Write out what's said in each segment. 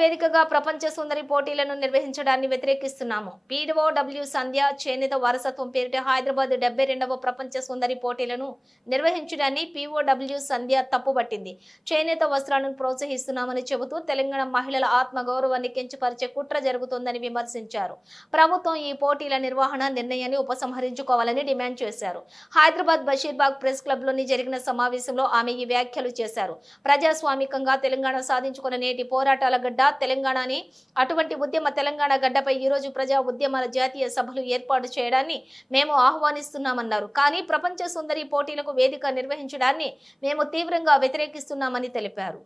వేదికగా ప్రపంచ సుందరి పోటీలను నిర్వహించడాన్ని వ్యతిరేకిస్తున్నాము. పీడబ్ల్యూ సంధ్య చేనేత వారసత్వం పేరిట హైదరాబాద్ డెబ్బై రెండవ ప్రపంచ సుందరి పోటీలను నిర్వహించడాన్ని పీఓడబ్ల్యూ సంధ్య తప్పుపట్టింది చేనేత వస్త్రాలను ప్రోత్సహిస్తున్నామని చెబుతూ తెలంగాణ మహిళల ఆత్మగౌరవాన్ని కించపరిచే కుట్ర జరుగుతోందని విమర్శించారు. ప్రభుత్వం ఈ పోటీల నిర్వహణ నిర్ణయాన్ని ఉపసంహరించుకోవాలని డిమాండ్ చేశారు. హైదరాబాద్ బషీర్బాగ్ ప్రెస్ క్లబ్లోని జరిగిన సమావేశంలో ఆమె ఈ వ్యాఖ్యలు చేశారు. ప్రజాస్వామికంగా తెలంగాణ సాధించుకున్న నేటి పోరాటాల గడ్డ తెలంగాణని అటువంటి ఉద్యమ తెలంగాణ గడ్డపై ఈ రోజు ప్రజా ఉద్యమాల జాతీయ సభలు ఏర్పాటు చేయడాన్ని మేము ఆహ్వానిస్తున్నామన్నారు. కానీ ప్రపంచ సుందరి పోటీలకు వేదిక నిర్వహించడాన్ని మేము తీవ్రంగా వ్యతిరేకిస్తున్నామని తెలిపారు.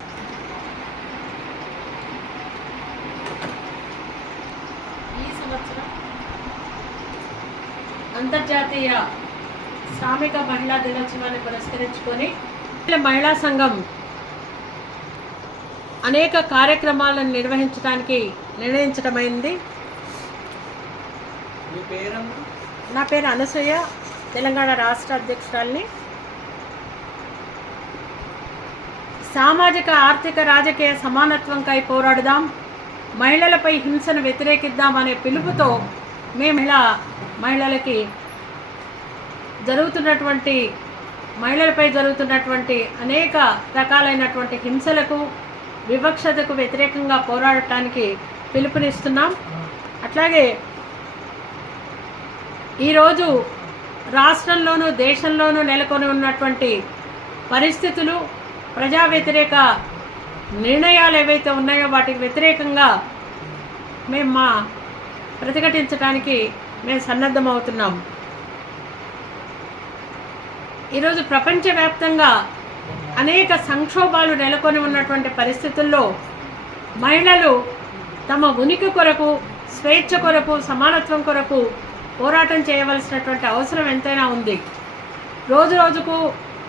అంతర్జాతీయ శ్రామిక మహిళా దినోత్సవాన్ని పురస్కరించుకొని మహిళా సంఘం అనేక కార్యక్రమాలను నిర్వహించడానికి నిర్ణయించడమైంది నా పేరు అనసూయ తెలంగాణ రాష్ట్ర అధ్యక్షురాలిని. సామాజిక ఆర్థిక రాజకీయ సమానత్వంకై పోరాడుదాం మహిళలపై హింసను వ్యతిరేకిద్దాం అనే పిలుపుతో మేము ఇలా మహిళలకి జరుగుతున్నటువంటి మహిళలపై జరుగుతున్నటువంటి అనేక రకాలైనటువంటి హింసలకు వివక్షతకు వ్యతిరేకంగా పోరాడటానికి పిలుపునిస్తున్నాం. అట్లాగే ఈరోజు రాష్ట్రంలోనూ దేశంలోనూ నెలకొని ఉన్నటువంటి పరిస్థితులు ప్రజా వ్యతిరేక నిర్ణయాలు ఏవైతే ఉన్నాయో వాటికి వ్యతిరేకంగా మేము మా ప్రతిఘటించడానికి మేము సన్నద్ధమవుతున్నాం. ఈరోజు ప్రపంచవ్యాప్తంగా అనేక సంక్షోభాలు నెలకొని ఉన్నటువంటి పరిస్థితుల్లో మహిళలు తమ ఉనికి కొరకు స్వేచ్ఛ కొరకు సమానత్వం కొరకు పోరాటం చేయవలసినటువంటి అవసరం ఎంతైనా ఉంది. రోజు రోజుకు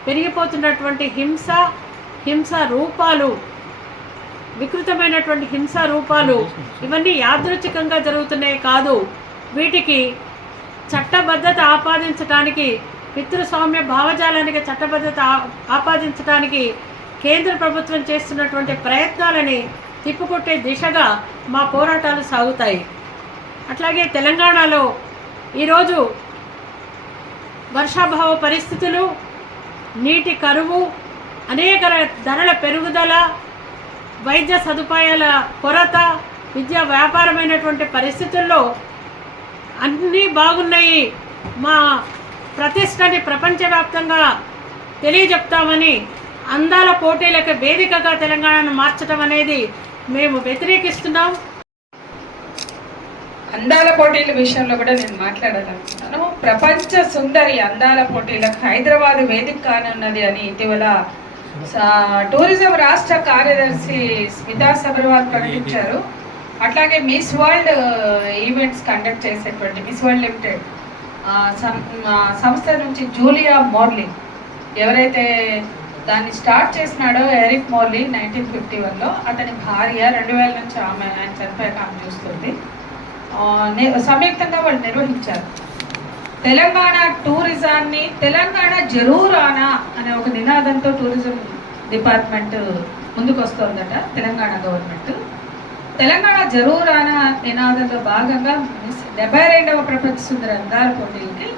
పెరిగిపోతున్నటువంటి హింస హింస రూపాలు వికృతమైనటువంటి హింస రూపాలు ఇవన్నీ యాదృచ్ఛికంగా జరుగుతున్నాయి కాదు. వీటికి చట్టబద్ధత ఆపాదించడానికి పితృస్వామ్య భావజాలానికి చట్టబద్ధత ఆపాదించడానికి కేంద్ర ప్రభుత్వం చేస్తున్నటువంటి ప్రయత్నాలని తిప్పుకొట్టే దిశగా మా పోరాటాలు సాగుతాయి. అట్లాగే తెలంగాణలో ఈరోజు వర్షాభావ పరిస్థితులు నీటి కరువు అనేక ధరల పెరుగుదల వైద్య సదుపాయాల కొరత విద్యా వ్యాపారమైనటువంటి పరిస్థితుల్లో అన్నీ బాగున్నాయి మా ప్రతిష్టని ప్రపంచవ్యాప్తంగా తెలియజెప్తామని అందాల పోటీలకు వేదికగా తెలంగాణను మార్చడం అనేది మేము వ్యతిరేకిస్తున్నాం. అందాల పోటీల విషయంలో కూడా నేను మాట్లాడాలనుకుంటున్నాను. ప్రపంచ సుందరి అందాల పోటీలకు హైదరాబాద్ వేదిక కానున్నది అని ఇటీవల టూరిజం రాష్ట్ర కార్యదర్శి స్మితా సబర్వాల్ ప్రకటించారు. అట్లాగే మిస్ వరల్డ్ ఈవెంట్స్ కండక్ట్ చేసేటువంటి మిస్ వరల్డ్ లిమిటెడ్ సంస్థ నుంచి జూలియా మోర్లీ. ఎవరైతే దాన్ని స్టార్ట్ చేసినాడో ఎరిక్ మోర్లీ నైన్టీన్ ఫిఫ్టీ వన్లో. అతని భార్య రెండు వేల నుంచి ఆమె ఆయన చనిపోయాక ఆమె చూస్తుంది. సంయుక్తంగా వాళ్ళు నిర్వహించారు. తెలంగాణ టూరిజాన్ని తెలంగాణ జరూరానా అనే ఒక నినాదంతో టూరిజం డిపార్ట్మెంట్ ముందుకు వస్తుందట తెలంగాణ గవర్నమెంట్. తెలంగాణ జరూరానా నినాదంలో భాగంగా డెబ్బై రెండవ ప్రపంచ సుందర అందాల పోటీలకి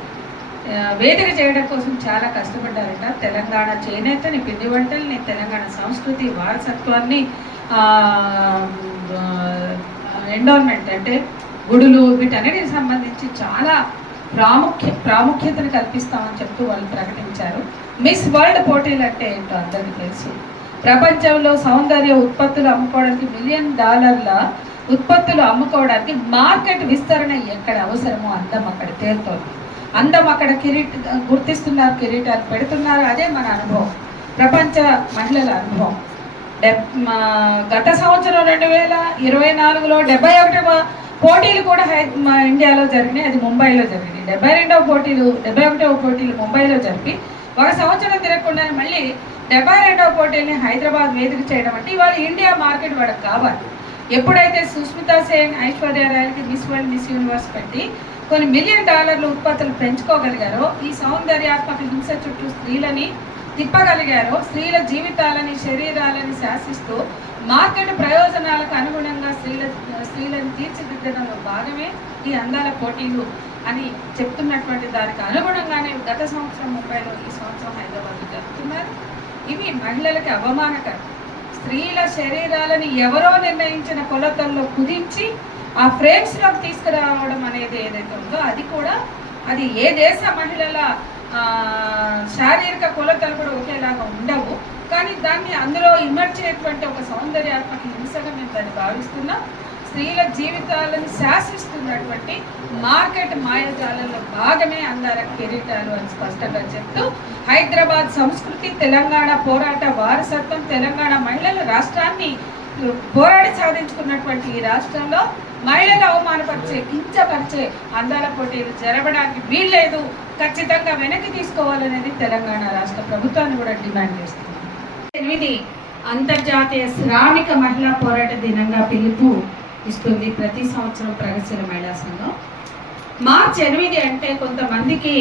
వేదిక చేయడం కోసం చాలా కష్టపడ్డారట. తెలంగాణ చేనేతని పిండి వంటల్ని తెలంగాణ సంస్కృతి వారసత్వాన్ని ఎండోర్మెంట్ అంటే గుడులు వీటన్నిటికి సంబంధించి చాలా ప్రాముఖ్య ప్రాముఖ్యతను కల్పిస్తామని చెప్తూ వాళ్ళు ప్రకటించారు. మిస్ వరల్డ్ పోటీలు అంటే ఏంటో అందరికీ తెలుసు. ప్రపంచంలో సౌందర్య ఉత్పత్తులు అమ్ముకోవడానికి మిలియన్ డాలర్ల ఉత్పత్తులు అమ్ముకోవడానికి మార్కెట్ విస్తరణ ఎక్కడ అవసరమో అందం అక్కడ తేలుతోంది అందం అక్కడ కిరీట గుర్తిస్తున్నారు కిరీటాలు పెడుతున్నారు. అదే మన అనుభవం. ప్రపంచ మహిళల అనుభవం. డెబ్ మా గత సంవత్సరం రెండు వేల ఇరవై నాలుగులో డెబ్బై ఒకటవ పోటీలు కూడా హై మా ఇండియాలో జరిగినాయి. అది ముంబైలో జరిగింది డెబ్బై రెండవ పోటీలు డెబ్బై ఒకటవ పోటీలు ముంబైలో జరిపి ఒక సంవత్సరం తిరగకుండా మళ్ళీ డెబ్బై రెండవ పోటీల్ని హైదరాబాద్ వేదిక చేయడం అంటే ఇవాళ ఇండియా మార్కెట్ వాళ్ళకి కావాలి. ఎప్పుడైతే సుస్మితా సేన్ ఐశ్వర్య రాయలకి మిస్ వరల్డ్ మిస్ యూనివర్స్ పెట్టి కొన్ని మిలియన్ డాలర్ల ఉత్పత్తులు పెంచుకోగలిగారో ఈ సౌందర్యాత్మక హింస చుట్టూ స్త్రీలని తిప్పగలిగారో స్త్రీల జీవితాలని శరీరాలని శాసిస్తూ మార్కెట్ ప్రయోజనాలకు అనుగుణంగా స్త్రీల స్త్రీలను తీర్చిదిద్దడంలో భాగమే ఈ అందాల పోటీలు అని చెప్తున్నటువంటి దానికి అనుగుణంగానే గత సంవత్సరం ముంబైలో ఈ సంవత్సరం హైదరాబాద్లో జరుపుతున్నారు ఇవి మహిళలకి అవమానకరం. స్త్రీల శరీరాలని ఎవరో నిర్ణయించిన కొలతల్లో కుదించి ఆ ఫ్రేమ్స్లోకి తీసుకురావడం అనేది ఏదైతే ఉందో అది కూడా అది ఏ దేశ మహిళల శారీరక కొలతలు కూడా ఒకేలాగా ఉండవు. కానీ దాన్ని అందులో ఇమర్చేటువంటి ఒక సౌందర్యాత్మక హింసగా మేము దాన్ని భావిస్తున్నాం. స్త్రీల జీవితాలను శాసిస్తున్నటువంటి మార్కెట్ మాయాజాలంలో భాగమే అందాల కిరీటాలు అని స్పష్టంగా చెప్తూ హైదరాబాద్ సంస్కృతి తెలంగాణ పోరాట వారసత్వం తెలంగాణ మహిళల రాష్ట్రాన్ని పోరాడి సాధించుకున్నటువంటి ఈ రాష్ట్రంలో మహిళలు అవమానపరిచే కించపరిచే అందాల పోటీలు జరగడానికి వీల్లేదు. ఖచ్చితంగా వెనక్కి తీసుకోవాలనేది తెలంగాణ రాష్ట్ర ప్రభుత్వాన్ని కూడా డిమాండ్ చేస్తుంది. ఎనిమిది అంతర్జాతీయ శ్రామిక మహిళా పోరాట దినంగా పిలుపు. ఇస్తుంది ప్రతి సంవత్సరం ప్రగతిశీల మహిళా సంఘం. మార్చి ఎనిమిది అంటే కొంతమందికి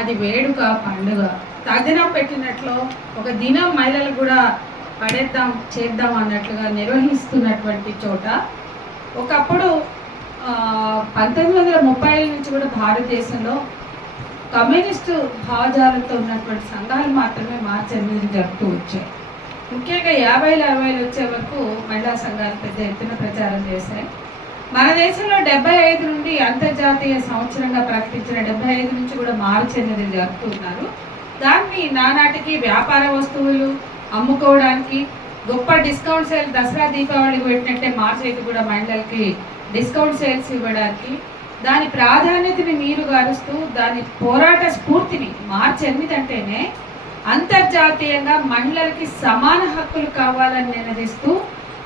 అది వేడుక పండుగ. తదినం పెట్టినట్లు ఒక దినం మహిళలు కూడా పడేద్దాం చేద్దాం అన్నట్లుగా నిర్వహిస్తున్నటువంటి చోట ఒకప్పుడు పంతొమ్మిది వందల ముప్పై నుంచి కూడా భారతదేశంలో కమ్యూనిస్టు భావజాలంతో ఉన్నటువంటి సంఘాలు మాత్రమే మార్చి ఎనిమిది జరుపుతూ వచ్చాయి. ముఖ్యంగా యాభైలు అరవైలు వచ్చే వరకు మహిళా సంఘాలు పెద్ద ఎత్తున ప్రచారం చేశాయి. మన దేశంలో డెబ్బై ఐదు నుండి అంతర్జాతీయ సంవత్సరంగా ప్రకటించిన డెబ్బై ఐదు నుంచి కూడా మార్చి ఎనిమిది జరుపుతున్నారు దాన్ని నానాటికి వ్యాపార వస్తువులు అమ్ముకోవడానికి గొప్ప డిస్కౌంట్ సేల్ దసరా దీపావళికి పెట్టినట్టే మార్చి కూడా మహిళలకి డిస్కౌంట్ సేల్స్ ఇవ్వడానికి. దాని ప్రాధాన్యతని నీరు గారుస్తూ దాని పోరాట స్ఫూర్తిని మార్చి ఎనిమిది అంటేనే అంతర్జాతీయంగా మహిళలకి సమాన హక్కులు కావాలని నినదిస్తూ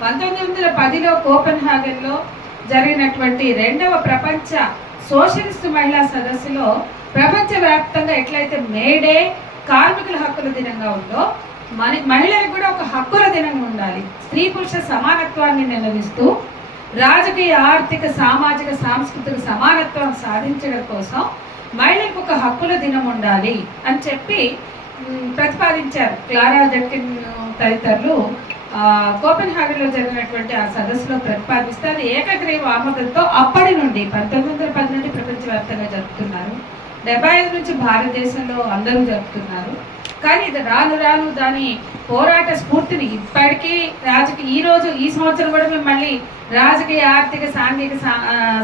పంతొమ్మిది వందల పదిలో కోపెన్హాగన్లో జరిగినటువంటి రెండవ ప్రపంచ సోషలిస్ట్ మహిళా సదస్సులో ప్రపంచవ్యాప్తంగా ఎట్లయితే మేడే కార్మికుల హక్కుల దినంగా ఉందో మరి మహిళలకు కూడా ఒక హక్కుల దినంగా ఉండాలి. స్త్రీ పురుష సమానత్వాన్ని నిలదీస్తూ రాజకీయ ఆర్థిక సామాజిక సాంస్కృతిక సమానత్వం సాధించడం కోసం మహిళలకు ఒక హక్కుల దినం ఉండాలి అని చెప్పి ప్రతిపాదించారు. క్లారా జట్కిన్ తదితరులు కోపెన్హాగన్లో జరిగినటువంటి ఆ సదస్సులో ప్రతిపాదిస్తే అది ఏకగ్రీవ ఆమోదంతో అప్పటి నుండి పంతొమ్మిది వందల పది నుండి ప్రపంచవ్యాప్తంగా జరుపుతున్నారు. డెబ్బై ఐదు నుంచి భారతదేశంలో అందరూ జరుపుతున్నారు. కానీ ఇది రాను రాను దాని పోరాట స్ఫూర్తిని ఇప్పటికీ రాజకీయ ఈ రోజు ఈ సంవత్సరం కూడా మేము మళ్ళీ రాజకీయ ఆర్థిక సాంఘిక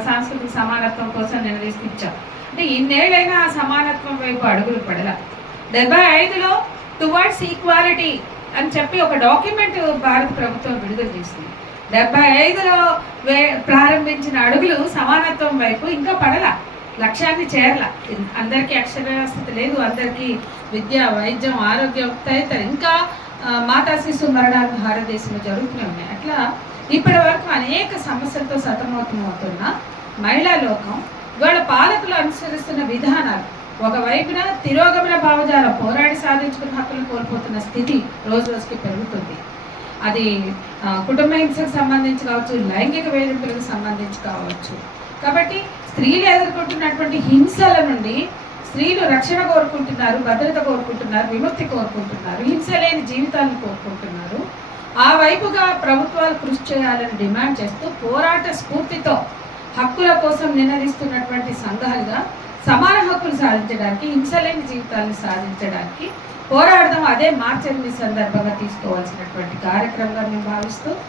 సాంస్కృతిక సమానత్వం కోసం నిర్వహించాం అంటే ఇన్నేళ్ళైనా ఆ సమానత్వం వైపు అడుగులు పడలా. డెబ్బై ఐదులో టువర్డ్స్ ఈక్వాలిటీ అని చెప్పి ఒక డాక్యుమెంట్ భారత ప్రభుత్వం విడుదల చేసింది. డెబ్బై ఐదులో వే ప్రారంభించిన అడుగులు సమానత్వం వైపు ఇంకా పడల లక్ష్యాన్ని చేరల. అందరికీ అక్షరాస్యత లేదు అందరికీ విద్య వైద్యం ఆరోగ్యం తదితర. ఇంకా మాతా శిశు మరణాలు భారతదేశంలో జరుగుతూనే ఉన్నాయి. అట్లా ఇప్పటి వరకు అనేక సమస్యలతో సతమతమవుతున్న మహిళా లోకం ఇవాళ పాలకులు అనుసరిస్తున్న విధానాలు ఒకవైపున తిరోగమన భావజాలం పోరాడి సాధించుకున్న హక్కులు కోల్పోతున్న స్థితి రోజు రోజుకి పెరుగుతుంది. అది కుటుంబ హింసకు సంబంధించి కావచ్చు లైంగిక వేధింపులకు సంబంధించి కావచ్చు. కాబట్టి స్త్రీలు ఎదుర్కొంటున్నటువంటి హింసల నుండి స్త్రీలు రక్షణ కోరుకుంటున్నారు భద్రత కోరుకుంటున్నారు విముక్తి కోరుకుంటున్నారు హింస లేని జీవితాలను కోరుకుంటున్నారు. ఆ వైపుగా ప్రభుత్వాలు కృషి చేయాలని డిమాండ్ చేస్తూ పోరాట స్ఫూర్తితో హక్కుల కోసం నినదిస్తున్నటువంటి సంఘాలుగా సమాన హక్కులు సాధించడానికి హింసలేని జీవితాలను సాధించడానికి పోరాడదాం. అదే మార్చి ఎనిమిది సందర్భంగా తీసుకోవాల్సినటువంటి కార్యక్రమంగా మేము భావిస్తూ